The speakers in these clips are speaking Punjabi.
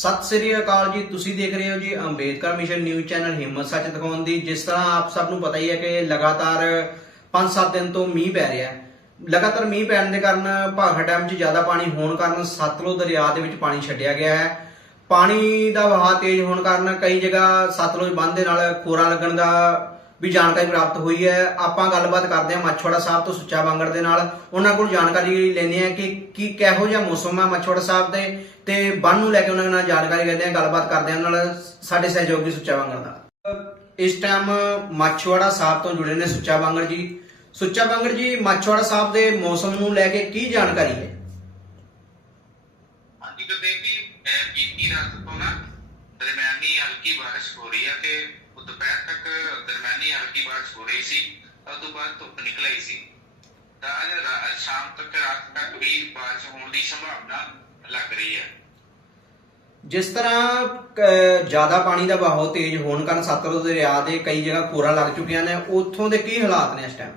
ਸਤਿ ਸ੍ਰੀ ਅਕਾਲ ਜੀ, ਤੁਸੀਂ ਦੇਖ ਰਹੇ ਹੋ ਜੀ ਅੰਬੇਦਕਰ ਮਿਸ਼ਨ ਨਿਊਜ਼ ਚੈਨਲ ਹਿੰਮਤ ਸੱਚ ਦਿਖਾਉਣ ਦੀ, ਜਿਸ ਤਰ੍ਹਾਂ ਆਪ ਸਭ ਨੂੰ ਪਤਾ ਹੀ ਹੈ ਕਿ ਲਗਾਤਾਰ 5-7 ਦਿਨ ਤੋਂ ਮੀਂਹ ਪੈ ਰਿਹਾ ਹੈ। ਲਗਾਤਾਰ ਮੀਂਹ ਪੈਣ ਦੇ ਕਾਰਨ ਭਾਖੜਾ ਡੈਮ 'ਚ ਜ਼ਿਆਦਾ ਪਾਣੀ ਹੋਣ ਕਾਰਨ ਸਤਲੁਜ ਦਰਿਆ ਦੇ ਵਿੱਚ ਪਾਣੀ ਛੱਡਿਆ ਗਿਆ ਹੈ। ਪਾਣੀ ਦਾ ਵਹਾਅ ਤੇਜ਼ ਹੋਣ ਕਾਰਨ ਕਈ ਜਗ੍ਹਾ ਸਤਲੁਜ ਬੰਦ ਦੇ ਨਾਲ ਖੋਰਾ ਲੱਗਣ ਦਾ ਵੀ ਜਾਣਕਾਰੀ ਪ੍ਰਾਪਤ ਹੋਈ ਹੈ। ਆਪਾਂ ਗੱਲਬਾਤ ਕਰਦੇ ਹਾਂ ਮੱਛਵਾੜਾ ਸਾਹਿਬ ਤੋਂ ਸੁੱਚਾ ਬਾਂਗੜ ਦੇ ਨਾਲ। ਉਹਨਾਂ ਕੋਲ ਜਾਣਕਾਰੀ ਲੈਂਦੇ ਹਾਂ ਕਿ ਕੀ ਕਿਹੋ ਜਿਹਾ ਮੌਸਮ ਹੈ ਮੱਛਵਾੜਾ ਸਾਹਿਬ ਦੇ ਤੇ ਬੰਨ ਨੂੰ ਲੈ ਕੇ ਉਹਨਾਂ ਨਾਲ ਜਾਣਕਾਰੀ ਲੈਂਦੇ ਹਾਂ, ਗੱਲਬਾਤ ਕਰਦੇ ਹਾਂ ਉਹਨਾਂ ਨਾਲ ਸਾਡੇ ਸਹਿਯੋਗੀ ਸੁੱਚਾ ਬਾਂਗੜ ਨਾਲ ਇਸ ਟਾਈਮ ਮੱਛਵਾੜਾ ਸਾਹਿਬ ਤੋਂ ਜੁੜੇ ਨੇ ਸੁੱਚਾ ਬਾਂਗੜ ਜੀ। ਸੁੱਚਾ ਬਾਂਗੜ ਜੀ ਮੱਛਵਾੜਾ ਸਾਹਿਬ ਦੇ ਮੌਸਮ ਨੂੰ ਲੈ ਕੇ ਕੀ ਜਾਣਕਾਰੀ ਹੈ? ਹਾਂਜੀ, ਗੁਰਦੇਵ ਜੀ ਬੀਤੀ ਰਾਤ ਤੋਂ ਨਾ ਦਰਮਿਆਨੀ ਹਲਕੀ ਬਾਰਿਸ਼ ਹੋ ਰਹੀ ਹੈ ਤੇ ਦੁਪਹਿਰ ਤੱਕ ਦਰਮਿਆਨੀ ਹਲਕੀ ਬਾਰਿਸ਼ ਹੋ ਰਹੀ ਸੀ, ਉਸ ਤੋਂ ਬਾਅਦ ਧੁੱਪ ਨਿਕਲ ਆਈ ਸੀ। ਤਾਂ ਅੱਜ ਸ਼ਾਮ ਤੱਕ ਰਾਤ ਤੱਕ ਵੀ ਬਾਰਿਸ਼ ਹੋਣ ਦੀ ਸੰਭਾਵਨਾ ਲੱਗ ਰਹੀ ਹੈ ਜਿਸ ਤਰ੍ਹਾਂ ਜ਼ਿਆਦਾ ਪਾਣੀ ਦਾ ਵਹਾਅ ਤੇਜ਼ ਹੋਣ ਕਾਰਨ ਸਤਲੁਜ ਦਰਿਆ ਦੇ ਕਈ ਜਗ੍ਹਾ ਖੋਰਾ ਲੱਗ ਚੁੱਕੀਆਂ ਨੇ, ਉੱਥੋਂ ਦੇ ਕੀ ਹਾਲਾਤ ਨੇ ਇਸ ਟਾਈਮ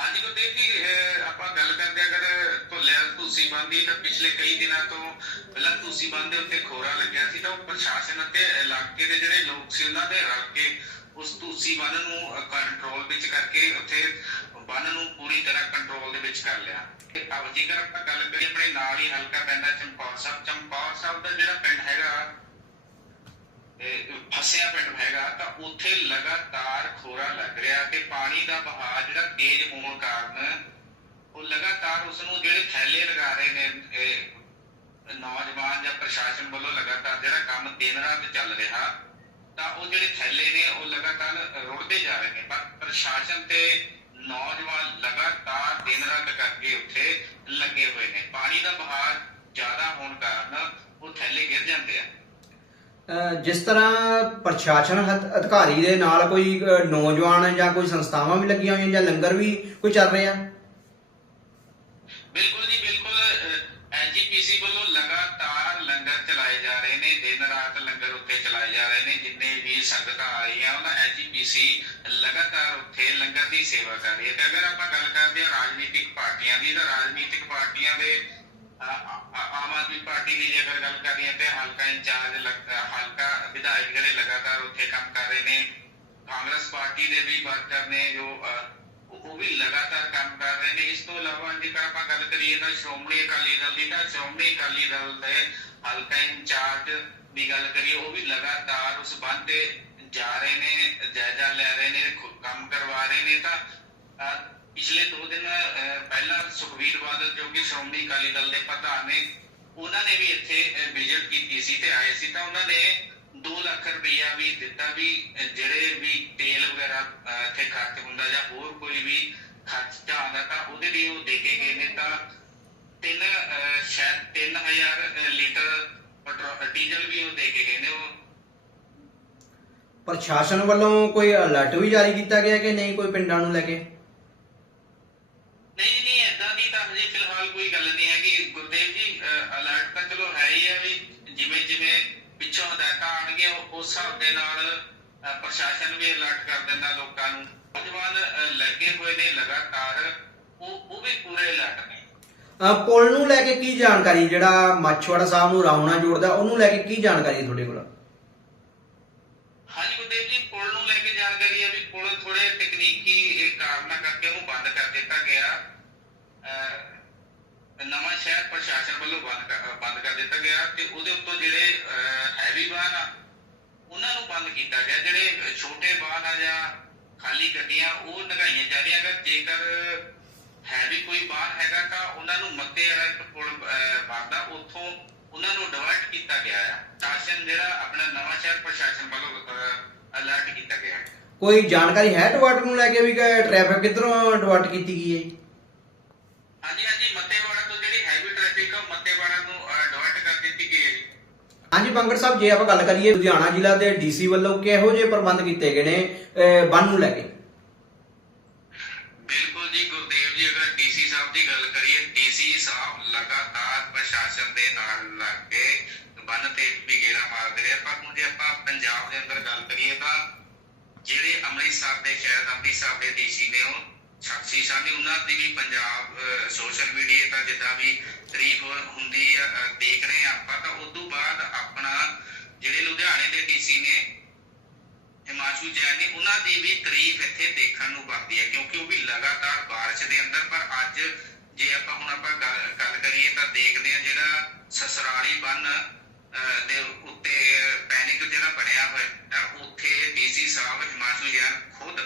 ਹਾਂਜੀ ਗੁਰਦੇਵ ਜੀ ਆਪਾਂ ਗੱਲ ਕਰਦੇ ਅਗਰ ਧੁੱਲਿਆ ਤੁਸੀਂ ਬੰਦੀ ਤਾਂ ਪਿਛਲੇ ਕਈ ਦਿਨਾਂ ਤੋਂ ਪਹਿਲਾਂ ਤੁਸੀਂ ਬੰਦ ਉੱਤੇ ਖੋਰਾ ਲੱਗਿਆ ਸੀ, ਤਾਂ ਉਹ ਪ੍ਰਸ਼ਾਸਨ ਅਤੇ ਇਲਾਕੇ ਦੇ ਜਿਹੜੇ ਲੋਕ ਸੀ, ਉਹਨਾਂ ਦੇ ਰਲ ਕੇ ਉਸ ਤੁਸੀਂ ਬੰਨ ਨੂੰ ਕੰਟਰੋਲ ਵਿੱਚ ਕਰਕੇ ਉੱਥੇ ਬੰਨ ਨੂੰ ਪੂਰੀ ਤਰ੍ਹਾਂ ਕੰਟਰੋਲ ਦੇ ਵਿੱਚ ਕਰ ਲਿਆ। ਤੇ ਅਬ ਜੇਕਰ ਆਪਾਂ ਗੱਲ ਕਰੀਏ, ਆਪਣੇ ਨਾਲ ਹੀ ਹਲਕਾ ਪੈਂਦਾ ਚੰਪਾਲ ਸਾਹਿਬ। ਚੰਪਾਲ ਸਾਹਿਬ ਦਾ ਜਿਹੜਾ ਪਿੰਡ ਹੈਗਾ ਫਸਿਆ ਪਿੰਡ ਹੈਗਾ, ਤਾਂ ਉੱਥੇ ਲਗਾਤਾਰ ਖੋਰਾ ਲੱਗ ਰਿਹਾ ਤੇ ਪਾਣੀ ਦਾ ਵਹਾਅ ਜਿਹੜਾ ਤੇਜ਼ ਹੋਣ ਕਾਰਨ ਉਹ ਲਗਾਤਾਰ ਉਸ ਨੂੰ ਜਿਹੜੇ ਥੈਲੇ ਲਗਾ ਰਹੇ ਨੇ ਨੌਜਵਾਨ ਜਾਂ ਪ੍ਰਸ਼ਾਸਨ ਵੱਲੋਂ ਲਗਾਤਾਰ ਜਿਹੜਾ ਕੰਮ ਦਿਨ ਰਾਤ ਚੱਲ ਰਿਹਾ, ਤਾਂ ਉਹ ਜਿਹੜੇ ਥੈਲੇ ਨੇ ਉਹ ਲਗਾਤਾਰ ਰੁੜਦੇ ਜਾ ਰਹੇ ਨੇ। ਪਰ ਪ੍ਰਸ਼ਾਸਨ ਤੇ ਨੌਜਵਾਨ ਲਗਾਤਾਰ ਦਿਨ ਰਾਤ ਕਰਕੇ ਉੱਥੇ ਲੱਗੇ ਹੋਏ ਨੇ। ਪਾਣੀ ਦਾ ਵਹਾਅ ਜ਼ਿਆਦਾ ਹੋਣ ਕਾਰਨ ਉਹ ਥੈਲੇ ਗਿਰ ਜਾਂਦੇ ਆ ਅਹ, ਜਿਸ ਤਰ੍ਹਾਂ ਪ੍ਰਸ਼ਾਸਨ ਅਧਿਕਾਰੀ ਦੇ ਨਾਲ ਕੋਈ ਨੌਜਵਾਨ ਜਾਂ ਕੋਈ ਸੰਸਥਾਵਾਂ ਵੀ ਲੱਗੀਆਂ ਹੋਈਆਂ ਜਾਂ ਲੰਗਰ ਵੀ ਕੋਈ ਚੱਲ ਰਿਹਾ? ਬਿਲਕੁਲ ਜੀ, ਬਿਲਕੁਲ ਐਜੀਪੀਸੀ ਵੱਲੋਂ ਲਗਾਤਾਰ ਲੰਗਰ ਚਲਾਏ ਜਾ ਰਹੇ ਨੇ, ਦਿਨ ਰਾਤ ਲੰਗਰ ਉੱਥੇ ਚਲਾਏ ਜਾ ਰਹੇ ਨੇ, ਜਿੰਨੇ ਵੀ ਸੰਗਤਾਂ ਆ ਰਹੀਆਂ, ਉਹਨਾਂ ਐਜੀਪੀਸੀ ਲਗਾਤਾਰ ਉੱਥੇ ਲੰਗਰ ਦੀ ਸੇਵਾ ਕਰ ਰਹੀ ਹੈ। ਤੇ ਅਗਰ ਆਪਾਂ ਗੱਲ ਕਰਦੇ ਹਾਂ ਰਾਜਨੀਤਿਕ ਪਾਰਟੀਆਂ ਦੀ, ਤਾਂ ਰਾਜਨੀਤਿਕ ਪਾਰਟੀਆਂ ਦੇ ਆਮ ਆਦਮੀ ਪਾਰਟੀ ਦੀ ਜੇਕਰ ਗੱਲ ਕਰੀਏ ਤੇ ਹਲਕਾ ਇੰਚਾਰਜ ਹਲਕਾ ਵਿਧਾਇਕ ਜਿਹੜੇ ਲਗਾਤਾਰ ਉੱਥੇ ਕੰਮ ਕਰ ਰਹੇ ਨੇ, ਕਾਂਗਰਸ ਪਾਰਟੀ ਦੇ ਵੀ ਵਰਕਰ ਨੇ ਜੋ ਉਹ ਵੀ ਲਗਾਤਾਰ ਕੰਮ ਕਰ ਰਹੇ ਨੇ। ਇਸ ਤੋਂ ਇਲਾਵਾ ਜੇਕਰ ਆਪਾਂ ਗੱਲ ਕਰੀਏ ਤਾਂ ਸ਼੍ਰੋਮਣੀ ਅਕਾਲੀ ਦਲ ਦੀ, ਤਾਂ ਸ਼੍ਰੋਮਣੀ ਅਕਾਲੀ ਦਲ ਦੇ ਹਲਕਾ ਇੰਚਾਰਜ ਦੀ ਗੱਲ ਕਰੀਏ, ਉਹ ਵੀ ਲਗਾਤਾਰ ਉਸ ਬੰਦ ਤੇ ਜਾ ਰਹੇ ਨੇ, ਜਾਇਜ਼ਾ ਲੈ ਰਹੇ ਨੇ ਕੰਮ ਕਰਵਾ ਰਹੇ ਨੇ ਤਾਂ ਪਿਛਲੇ 2 ਦਿਨ ਪਹਿਲਾਂ ਸੁਖਵੀਰ ਬਾਦਲ ਜੋ ਕਿ ਸ਼੍ਰੋਮਣੀ ਅਕਾਲੀ ਦਲ ਦੇ ਪ੍ਰਧਾਨ ਨੇ ਉਹਨਾਂ ਨੇ ਵੀ ਇੱਥੇ ਵਿਜ਼ਿਟ ਕੀਤੀ ਸੀ ਤੇ ਆਏ ਸੀ ਤਾਂ ਉਹਨਾਂ ਨੇ 2 ਲੱਖ ਰੁਪਇਆ ਵੀ ਦਿੱਤਾ ਵੀ ਜਿਹੜੇ ਵੀ ਤੇਲ ਵਗੈਰਾ ਇੱਥੇ ਖਰਚ ਹੁੰਦਾ ਜਾਂ ਹੋਰ ਕੋਈ ਵੀ ਖਰਚਾ ਆਉਂਦਾ ਤਾਂ ਉਹਦੇ ਲਈ ਉਹ ਦੇ ਕੇ ਗਏ ਨੇ ਤਾਂ ਤਿੰਨ ਅ, ਸ਼ਾਇਦ 3000 ਲੀਟਰ ਪੈਟਰੋਲ ਡੀਜ਼ਲ ਵੀ ਉਹ ਦੇ ਕੇ ਗਏ ਨੇ ਉਹ। ਪ੍ਰਸ਼ਾਸਨ ਵੱਲੋਂ ਕੋਈ ਅਲਰਟ ਵੀ ਜਾਰੀ ਕੀਤਾ ਗਿਆ ਕਿ ਨਹੀਂ ਕੋਈ ਪਿੰਡਾਂ ਨੂੰ ਲੈ ਕੇ ਨਹੀਂ ਨਹੀਂ ਏਦਾਂ ਦੀ ਤਾਂ ਹਜੇ ਫਿਲਹਾਲ ਕੋਈ ਗੱਲ ਨਹੀਂ ਹੈਗੀ ਗੁਰਦੇਵ ਜੀ ਅਲਰਟ ਤਾਂ ਚਲੋ ਹੈ ਹੀ ਹੈ ਵੀ ਜਿਵੇਂ ਜਿਵੇਂ ਪਿੱਛੋਂ ਹਦਾਇਤਾਂ ਆਣਗੀਆਂ ਉਹ- ਉਸ ਹਿਸਾਬ ਦੇ ਨਾਲ ਪ੍ਰਸ਼ਾਸਨ ਵੀ ਅਲਰਟ ਕਰ ਦਿੰਦਾ ਲੋਕਾਂ ਨੂੰ। ਨੌਜਵਾਨ ਲੱਗੇ ਹੋਏ ਨੇ ਲਗਾਤਾਰ ਉਹ ਉਹ ਵੀ ਪੂਰੇ ਅਲਰਟ ਨੇ। ਪੁਲ ਨੂੰ ਲੈ ਕੇ ਕੀ ਜਾਣਕਾਰੀ? ਜਿਹੜਾ ਮੱਛਵਾੜਾ ਸਾਹਿਬ ਨੂੰ ਰਾਉਣਾ ਜੋੜਦਾ ਉਹਨੂੰ ਲੈ ਕੇ ਕੀ ਜਾਣਕਾਰੀ ਹੈ ਤੁਹਾਡੇ ਕੋਲ? ਹਾਂਜੀ ਗੁਰਦੇਵ ਜੀ ਪੁਲ ਨੂੰ ਲੈ ਕੇ ਜਾਣਕਾਰੀ ਹੈ ਵੀ ਪੁਲ ਥੋੜੇ ਤਕਨੀਕੀ ਕਾਰਨਾਂ ਕਰਕੇ ਉਹਨੂੰ ਬੰਦ ਕਰ ਦਿੱਤਾ ਗਿਆ। ਨਵਾਂ ਸ਼ਹਿਰ ਪ੍ਰਸ਼ਾਸਨ ਵੱਲੋਂ ਬੰਦ ਕਰ ਬੰਦ ਕਰ ਦਿੱਤਾ ਗਿਆ ਤੇ ਉਹਦੇ ਉੱਤੋਂ ਜਿਹੜੇ ਹੈਵੀ ਵਾਹਨ ਆ ਉਹਨਾਂ ਨੂੰ ਬੰਦ ਕੀਤਾ ਗਿਆ। ਜਿਹੜੇ ਛੋਟੇ ਵਾਹਨ ਆ ਜਾਂ ਖਾਲੀ ਗੱਡੀਆਂ ਉਹ ਲਗਾਈਆਂ ਜਾ ਰਹੀਆਂ ਅਗਰ ਜੇਕਰ ਹੈ ਵੀ ਕੋਈ ਵਾਹਨ ਹੈਗਾ ਤਾਂ ਉਹਨਾਂ ਨੂੰ ਮੱਤੇ ਵਾਲਾ ਇੱਕ ਪੁਲ ਅਹ, ਬਣਦਾ ਉੱਥੋਂ ਉਹਨਾਂ ਨੂੰ ਡਿਵਾਈਡ ਕੀਤਾ ਗਿਆ ਹੈ ਸ਼ਾਸਨ ਜਿਹੜਾ ਆਪਣਾ ਨਵਾਂ ਸ਼ਹਿਰ ਪ੍ਰਸ਼ਾਸਨ ਵੱਲੋਂ ਅਲਰਟ ਕੀਤਾ ਗਿਆ ਹੈ। ਕੋਈ ਜਾਣਕਾਰੀ ਹੈ ਡਿਵਾਰਟ ਨੂੰ ਲੈ ਕੇ ਵੀ ਕਿ ਟ੍ਰੈਫਿਕ ਕਿੱਧਰੋਂ ਡਿਵਾਰਟ ਕੀਤੀ ਗਈ ਹੈ ਜੀ? ਹਾਂਜੀ ਹਾਂਜੀ। ਹਾਂਜੀ ਪੰਕੜ ਸਾਹਿਬ, ਜੇ ਆਪਾਂ ਗੱਲ ਕਰੀਏ ਲੁਧਿਆਣਾ ਜ਼ਿਲ੍ਹਾ ਦੇ ਡੀਸੀ ਵੱਲੋਂ ਕਿਹੋ ਜਿਹੇ ਪ੍ਰਬੰਧ ਕੀਤੇ ਗਏ ਨੇ ਬੰਨ ਨੂੰ ਲੈ ਕੇ? ਬਿਲਕੁਲ ਜੀ, ਗੁਰਦੇਵ ਜੀ, ਅਗਰ ਡੀਸੀ ਸਾਹਿਬ ਦੀ ਗੱਲ ਕਰੀਏ ਡੀਸੀ ਸਾਹਿਬ ਲਗਾਤਾਰ ਪ੍ਰਸ਼ਾਸਨ ਦੇ ਨਾਲ ਲੱਗ ਕੇ ਬੰਨ ਤੇ ਵੀ ਗੇੜਾ ਮਾਰਦੇ ਰਹੇ ਪਰ ਹੁਣ ਜੇ ਆਪਾਂ ਪੰਜਾਬ ਦੇ ਅੰਦਰ ਗੱਲ ਕਰੀਏ ਤਾਂ ਜਿਹੜੇ ਅੰਮ੍ਰਿਤਸਰ ਦੇ ਸ਼ਹਿਰ ਅੰਮ੍ਰਿਤਸਰ ਦੇ ਡੀਸੀ ਨੇ ਉਹ ਸਾਖੀ ਸਨ ਉਹਨਾਂ ਦੀ ਵੀ ਪੰਜਾਬ ਸੋਸ਼ਲ ਮੀਡੀਆ ਤਾਂ ਜਿੱਦਾਂ ਵੀ ਤਾਰੀਫ ਹੁੰਦੀ ਦੇਖ ਰਹੇ ਆਪਾਂ, ਤਾਂ ਉਸ ਤੋਂ ਬਾਅਦ ਆਪਣਾ ਜਿਹੜੇ ਲੁਧਿਆਣੇ ਦੇ ਡੀਸੀ ਨੇ ਹਿਮਾਂਸ਼ੂ ਜੈਨ ਨੇ, ਉਹਨਾਂ ਦੀ ਵੀ ਤਾਰੀਫ ਇੱਥੇ ਦੇਖਣ ਨੂੰ ਬਣਦੀ ਹੈ, ਕਿਉਂਕਿ ਉਹ ਵੀ ਲਗਾਤਾਰ ਬਾਰਿਸ਼ ਦੇ ਅੰਦਰ, ਪਰ ਅੱਜ ਜੇ ਆਪਾਂ ਹੁਣ ਆਪਾਂ ਗੱਲ ਕਰੀਏ ਤਾਂ ਦੇਖਦੇ ਆ ਜਿਹੜਾ ਸਸਰਾਲੀ ਬੰਨ ਦੇ ਉੱਤੇ ਪੈਨਿਕ ਜਿਹੜਾ ਬਣਿਆ ਹੋਇਆ ਉੱਥੇ ਡੀਸੀ ਸਾਹਿਬ ਹਿਮਾਂਸ਼ੂ ਜੈਨ ਖੁਦ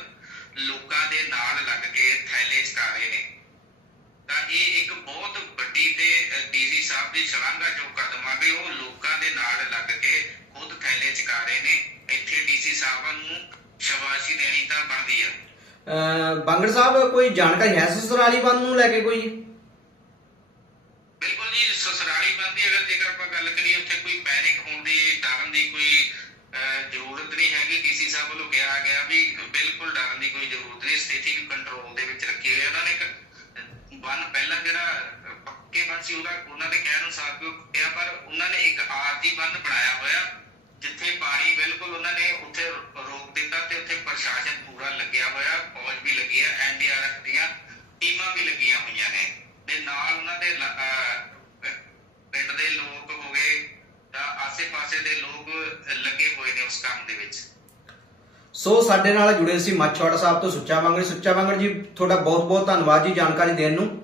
ਲੋਕਾਂ ਦੇ ਨਾਲ ਲੱਗ ਕੇ ਥੈਲੇ ਚਕਾ ਰਹੇ ਨੇ। ਤਾਂ ਇਹ ਇੱਕ ਬਹੁਤ ਵੱਡੀ ਤੇ ਡੀਸੀ ਸਾਹਿਬ ਦੀ ਸ਼ਲਾਘਾ ਜੋ ਕਦਮ ਆ ਗਏ ਉਹ ਲੋਕਾਂ ਦੇ ਨਾਲ ਲੱਗ ਕੇ ਖੁਦ ਥੈਲੇ ਚਕਾ ਰਹੇ ਨੇ। ਡੀਸੀ ਸਾਹਿਬਾਂ ਨੂੰ ਸ਼ਾਬਾਸ਼ੀ ਦੇਣੀ ਤਾਂ ਬਣਦੀ ਆ। ਅਹ ਬਾਂਗੜ ਸਾਹਿਬ ਕੋਈ ਜਾਣਕਾਰੀ ਹੈ ਸਸਰਾਲੀ ਬੰਨ ਨੂੰ ਲੈ ਕੇ ਕੋਈ? ਬਿਲਕੁਲ ਜੀ ਸਸਰਾਲੀ ਬੰਦੀ ਅਗਰ ਜੇਕਰ ਆਪਾਂ ਗੱਲ ਕਰੀਏ ਉੱਥੇ ਕੋਈ ਪੈਨਿਕ ਹੋਣ ਦੀ ਡਰਨ ਦੀ ਕੋਈ ਅਹ, ਜ਼ਰੂਰਤ ਨਹੀਂ ਹੈਗੀ। ਡੀਸੀ ਸਾਹਿਬ ਵੱਲੋਂ ਕਿਹਾ ਗਿਆ ਵੀ ਬਿਲਕੁਲ ਡਰਨ ਦੀ ਕੋਈ ਜ਼ਰੂਰਤ ਨਹੀਂ। ਸਥਿਤੀ ਨੂੰ ਕੰਟਰੋਲ ਦੇ ਵਿੱਚ ਰੱਖੀ ਹੋਈ ਹੈ ਉਹਨਾਂ ਨੇ ਇੱਕ ਬੰਨ ਪਹਿਲਾਂ ਜਿਹੜਾ ਅਹ, ਪੱਕੇ ਬੰਨ ਸੀ ਉਹਦਾ ਉਹਨਾਂ ਦੇ ਕਹਿਣ ਅਨੁਸਾਰ ਕੋਈ ਟੁੱਟਿਆ ਪਰ ਉਹਨਾਂ ਨੇ ਇੱਕ ਆਰਜੀ ਬੰਨ ਬਣਾਇਆ ਹੋਇਆ। ਜਿੱਥੇ ਪਾਣੀ ਬਿਲਕੁਲ ਉਹਨਾਂ ਨੇ ਉੱਥੇ ਰੋਕ ਦਿੱਤਾ ਤੇ ਉੱਥੇ ਪ੍ਰਸ਼ਾਸਨ ਪੂਰਾ ਲੱਗਿਆ ਹੋਇਆ, ਫੌਜ ਵੀ ਲੱਗੀ ਹੈ ਐਨਡੀਆਰਐਫ ਦੀਆਂ ਟੀਮਾਂ ਵੀ ਲੱਗੀਆਂ ਹੋਈਆਂ ਨੇ। ਤੇ ਨਾਲ ਉਹਨਾਂ ਦੇ ਪਿੰਡ ਦੇ ਲੋਕ ਹੋ ਤਾਂ ਆਸੇ-ਪਾਸੇ ਦੇ ਲੋਕ ਲੱਗੇ ਹੋਏ ਨੇ ਉਸ ਕੰਮ ਦੇ ਵਿੱਚ। ਸੋ ਸਾਡੇ ਨਾਲ ਜੁੜੇ ਸੀ ਮੱਛਵਾੜਾ ਸਾਹਿਬ ਤੋਂ ਸੁੱਚਾ ਬਾਂਗੜ ਸੁੱਚਾ ਬਾਂਗੜ ਜੀ, ਤੁਹਾਡਾ ਬਹੁਤ ਬਹੁਤ ਧੰਨਵਾਦ ਜੀ ਜਾਣਕਾਰੀ ਦੇਣ ਨੂੰ।